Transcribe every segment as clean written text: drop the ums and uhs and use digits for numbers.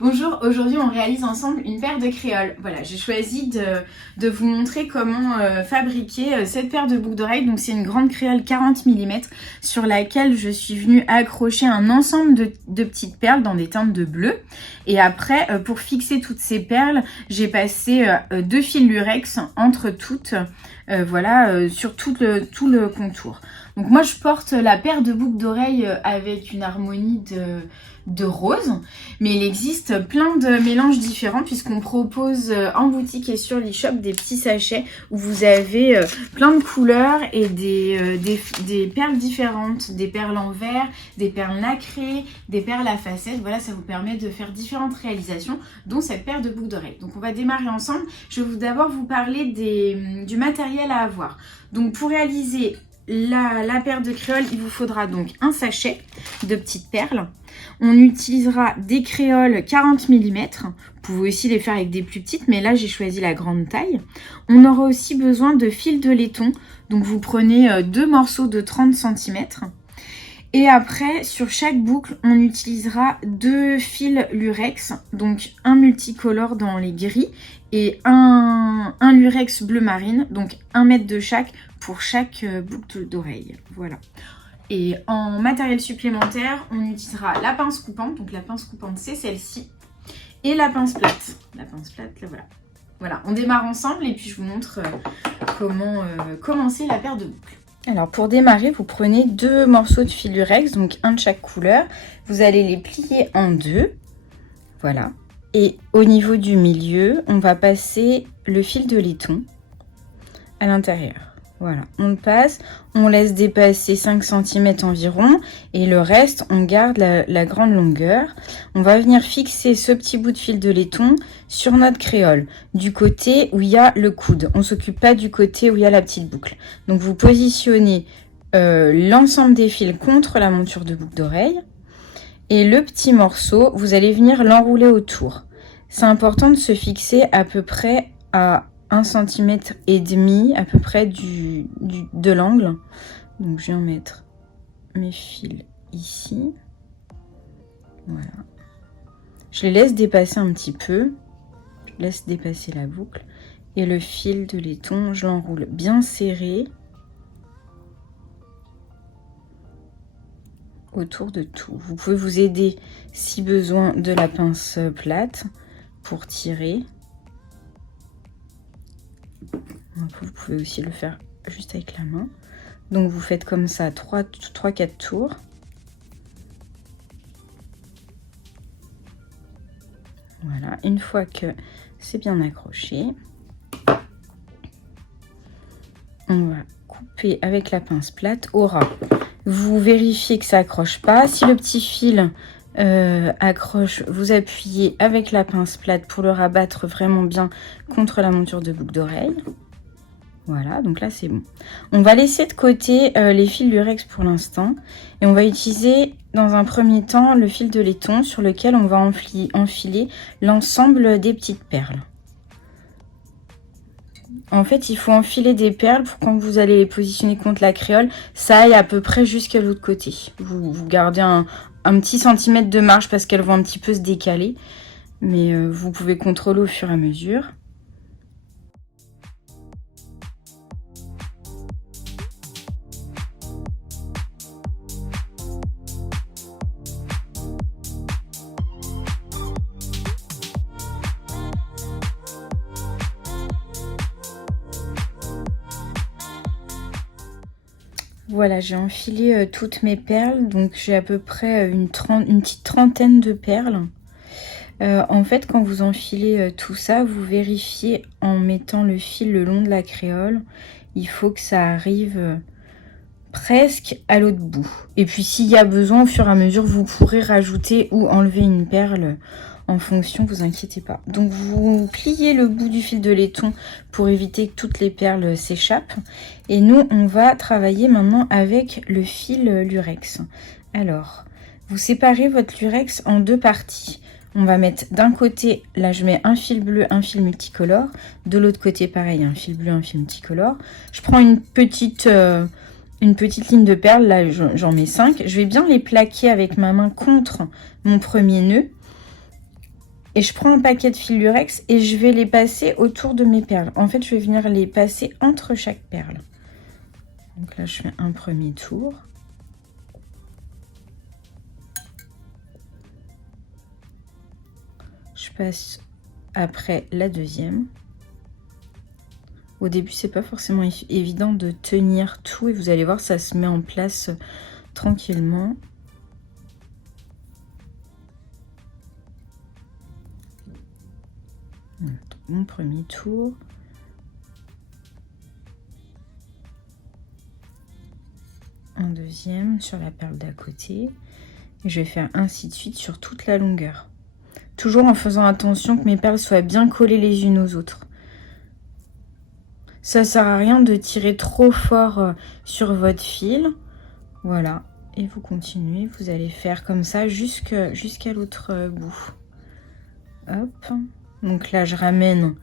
Bonjour, aujourd'hui on réalise ensemble une paire de créoles. Voilà, j'ai choisi de vous montrer comment fabriquer cette paire de boucles d'oreilles. Donc c'est une grande créole 40 mm sur laquelle je suis venue accrocher un ensemble de petites perles dans des teintes de bleu. Et après, pour fixer toutes ces perles, j'ai passé 2 fils lurex entre toutes, sur tout le contour. Donc moi je porte la paire de boucles d'oreilles avec une harmonie de rose, mais il existe plein de mélanges différents puisqu'on propose en boutique et sur l'e-shop des petits sachets où vous avez plein de couleurs et des perles différentes, des perles en verre, des perles nacrées, des perles à facettes. Voilà, ça vous permet de faire différentes réalisations, dont cette paire de boucles d'oreilles. Donc on va démarrer ensemble. Je vais d'abord vous parler du matériel à avoir. Donc pour réaliser la paire de créoles, il vous faudra donc un sachet de petites perles. On utilisera des créoles 40 mm. Vous pouvez aussi les faire avec des plus petites, mais là j'ai choisi la grande taille. On aura aussi besoin de fil de laiton. Donc vous prenez 2 morceaux de 30 cm. Et après, sur chaque boucle, on utilisera 2 fils lurex, donc un multicolore dans les gris et un lurex bleu marine, donc 1 mètre de chaque pour chaque boucle d'oreille. Voilà. Et en matériel supplémentaire, on utilisera la pince coupante, donc la pince coupante c'est celle-ci, et la pince plate. La pince plate, là voilà. Voilà, on démarre ensemble et puis je vous montre comment commencer la paire de boucles. Alors pour démarrer, vous prenez 2 morceaux de fil lurex, donc un de chaque couleur. Vous allez les plier en deux, voilà. Et au niveau du milieu, on va passer le fil de laiton à l'intérieur. Voilà, on le passe, on laisse dépasser 5 cm environ et le reste, on garde la grande longueur. On va venir fixer ce petit bout de fil de laiton sur notre créole, du côté où il y a le coude. On ne s'occupe pas du côté où il y a la petite boucle. Donc vous positionnez l'ensemble des fils contre la monture de boucle d'oreille et le petit morceau, vous allez venir l'enrouler autour. C'est important de se fixer à peu près à 1,5 cm à peu près de l'angle. Donc je vais en mettre mes fils ici. Voilà. Je les laisse dépasser un petit peu. Je laisse dépasser la boucle. Et le fil de laiton, je l'enroule bien serré autour de tout. Vous pouvez vous aider si besoin de la pince plate pour tirer. Vous pouvez aussi le faire juste avec la main. Donc vous faites comme ça 3-4 tours. Voilà, une fois que c'est bien accroché, on va couper avec la pince plate au ras. Vous vérifiez que ça accroche pas. Si le petit fil accroche, vous appuyez avec la pince plate pour le rabattre vraiment bien contre la monture de boucle d'oreille. Voilà, donc là c'est bon. On va laisser de côté les fils lurex pour l'instant et on va utiliser dans un premier temps le fil de laiton sur lequel on va enfiler l'ensemble des petites perles. En fait, il faut enfiler des perles pour quand vous allez les positionner contre la créole, ça aille à peu près jusqu'à l'autre côté. Vous gardez un petit centimètre de marge parce qu'elles vont un petit peu se décaler, mais vous pouvez contrôler au fur et à mesure. Voilà, j'ai enfilé toutes mes perles, donc j'ai à peu près une petite trentaine de perles. En fait, quand vous enfilez tout ça, vous vérifiez en mettant le fil le long de la créole. Il faut que ça arrive presque à l'autre bout. Et puis s'il y a besoin, au fur et à mesure, vous pourrez rajouter ou enlever une perle en fonction, vous inquiétez pas. Donc vous pliez le bout du fil de laiton pour éviter que toutes les perles s'échappent. Et nous, on va travailler maintenant avec le fil lurex. Alors, vous séparez votre lurex en 2 parties. On va mettre d'un côté, là je mets un fil bleu, un fil multicolore. De l'autre côté, pareil, un fil bleu, un fil multicolore. Je prends une petite ligne de perles, là j'en mets 5. Je vais bien les plaquer avec ma main contre mon premier nœud. Et je prends un paquet de fil lurex et je vais les passer autour de mes perles. En fait, je vais venir les passer entre chaque perle. Donc là, je fais un premier tour. Je passe après la deuxième. Au début, c'est pas forcément évident de tenir tout et vous allez voir, ça se met en place tranquillement. Mon premier tour. Un deuxième sur la perle d'à côté. Et je vais faire ainsi de suite sur toute la longueur. Toujours en faisant attention que mes perles soient bien collées les unes aux autres. Ça sert à rien de tirer trop fort sur votre fil. Voilà. Et vous continuez. Vous allez faire comme ça jusqu'à l'autre bout. Hop. Donc là, je ramène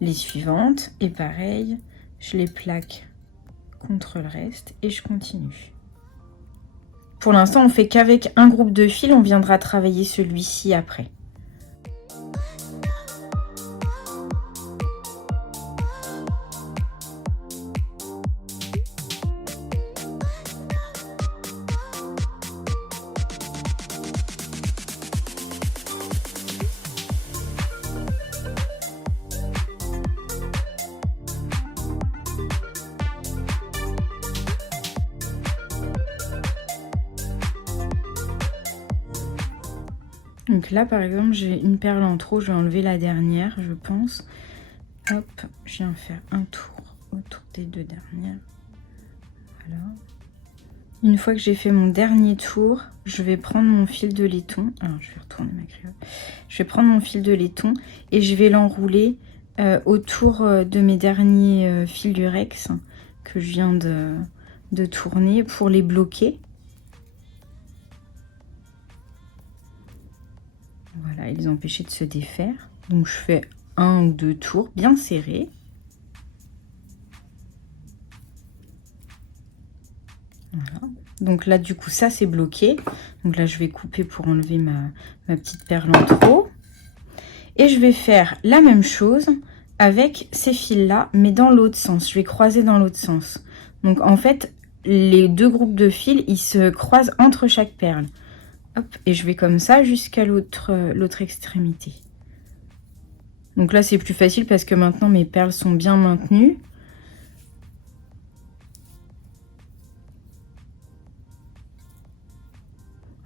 les suivantes. Et pareil, je les plaque contre le reste. Et je continue. Pour l'instant, on fait qu'avec un groupe de fils. On viendra travailler celui-ci après. Donc là, par exemple, j'ai une perle en trop. Je vais enlever la dernière, je pense. Hop, je viens faire un tour autour des deux dernières. Voilà. Une fois que j'ai fait mon dernier tour, je vais prendre mon fil de laiton. Alors, je vais retourner ma créole. Je vais prendre mon fil de laiton et je vais l'enrouler autour de mes derniers fils lurex que je viens de tourner pour les bloquer. Voilà, et les empêcher de se défaire. Donc je fais un ou deux tours bien serrés. Voilà. Donc là, du coup, ça c'est bloqué. Donc là, je vais couper pour enlever ma petite perle en trop. Et je vais faire la même chose avec ces fils-là, mais dans l'autre sens. Je vais croiser dans l'autre sens. Donc en fait, les deux groupes de fils, ils se croisent entre chaque perle. Hop, et je vais comme ça jusqu'à l'autre extrémité. Donc là, c'est plus facile parce que maintenant, mes perles sont bien maintenues.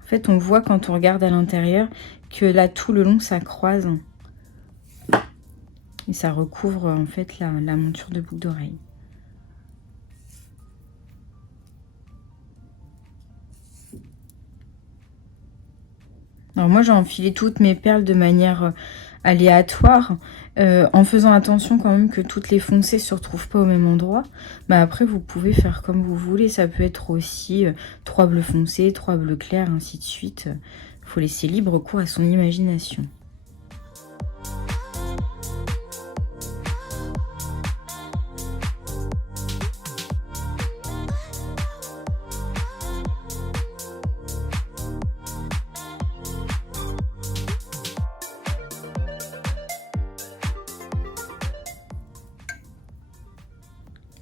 En fait, on voit quand on regarde à l'intérieur que là, tout le long, ça croise. Et ça recouvre en fait la monture de boucle d'oreille. Alors moi, j'ai enfilé toutes mes perles de manière aléatoire, en faisant attention quand même que toutes les foncées ne se retrouvent pas au même endroit. Mais après, vous pouvez faire comme vous voulez. Ça peut être aussi 3 bleus foncés, 3 bleus clairs, ainsi de suite. Il faut laisser libre cours à son imagination.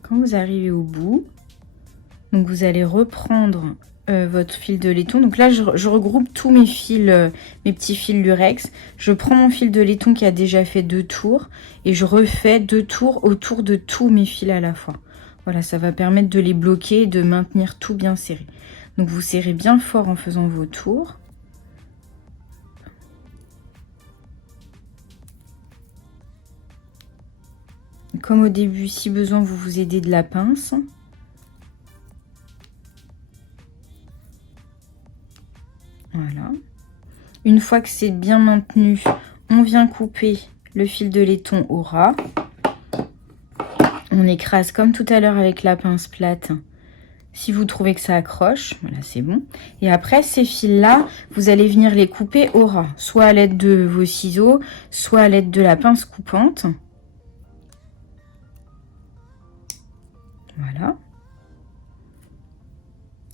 Quand vous arrivez au bout, donc vous allez reprendre votre fil de laiton. Donc là, je regroupe tous mes fils, mes petits fils lurex. Je prends mon fil de laiton qui a déjà fait 2 tours et je refais 2 tours autour de tous mes fils à la fois. Voilà, ça va permettre de les bloquer et de maintenir tout bien serré. Donc vous serrez bien fort en faisant vos tours. Comme au début, si besoin, vous vous aidez de la pince. Voilà. Une fois que c'est bien maintenu, on vient couper le fil de laiton au ras. On écrase comme tout à l'heure avec la pince plate. Si vous trouvez que ça accroche, voilà, c'est bon. Et après, ces fils-là, vous allez venir les couper au ras. Soit à l'aide de vos ciseaux, soit à l'aide de la pince coupante. Voilà.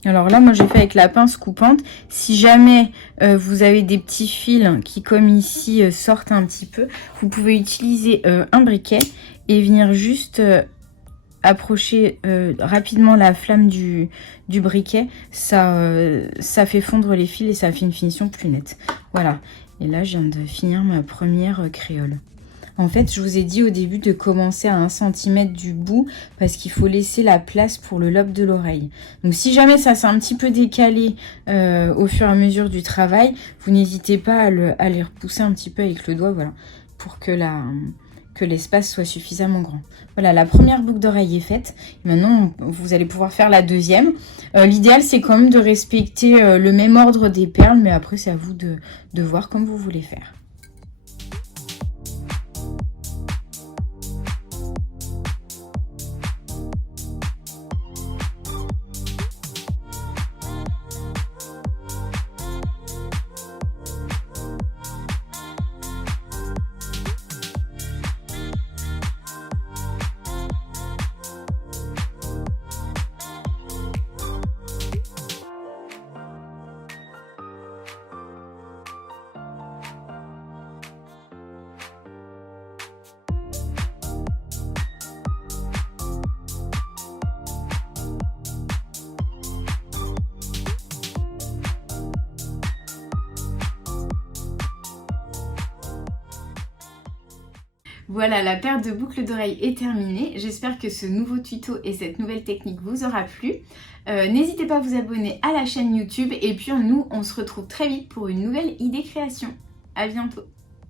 Alors là, moi j'ai fait avec la pince coupante. Si jamais vous avez des petits fils qui, comme ici, sortent un petit peu, vous pouvez utiliser un briquet et venir juste approcher rapidement la flamme du briquet. Ça fait fondre les fils et ça fait une finition plus nette. Voilà. Et là, je viens de finir ma première créole. En fait, je vous ai dit au début de commencer à 1 cm du bout parce qu'il faut laisser la place pour le lobe de l'oreille. Donc si jamais ça s'est un petit peu décalé au fur et à mesure du travail, vous n'hésitez pas à les repousser un petit peu avec le doigt, voilà, pour que l'espace soit suffisamment grand. Voilà, la première boucle d'oreille est faite. Maintenant, vous allez pouvoir faire la deuxième. L'idéal, c'est quand même de respecter le même ordre des perles, mais après, c'est à vous de voir comme vous voulez faire. Voilà, la paire de boucles d'oreilles est terminée. J'espère que ce nouveau tuto et cette nouvelle technique vous aura plu. N'hésitez pas à vous abonner à la chaîne YouTube et puis nous, on se retrouve très vite pour une nouvelle idée création. À bientôt.